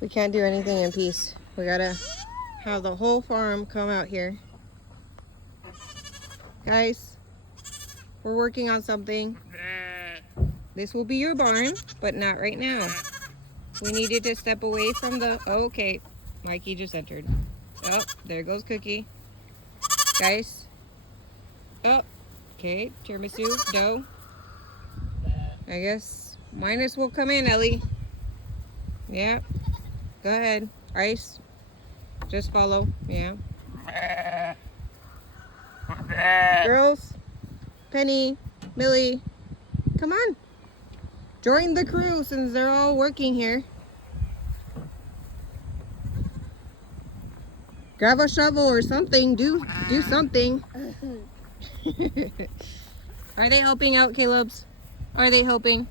We can't do anything in peace. We gotta have the whole farm come out here. Guys, we're working on something. This will be your barn, but not right now. We needed to step away from the... Oh, okay, Mikey just entered. Oh, there goes Cookie. Guys. Oh, okay, tiramisu, dough. I guess Minus will come in, Ellie. Yeah, go ahead. Ice, just follow, yeah. Girls, Penny, Millie, come on. Join the crew since they're all working here. Grab a shovel or something. Do something. Are they helping out, Caleb's? Are they helping?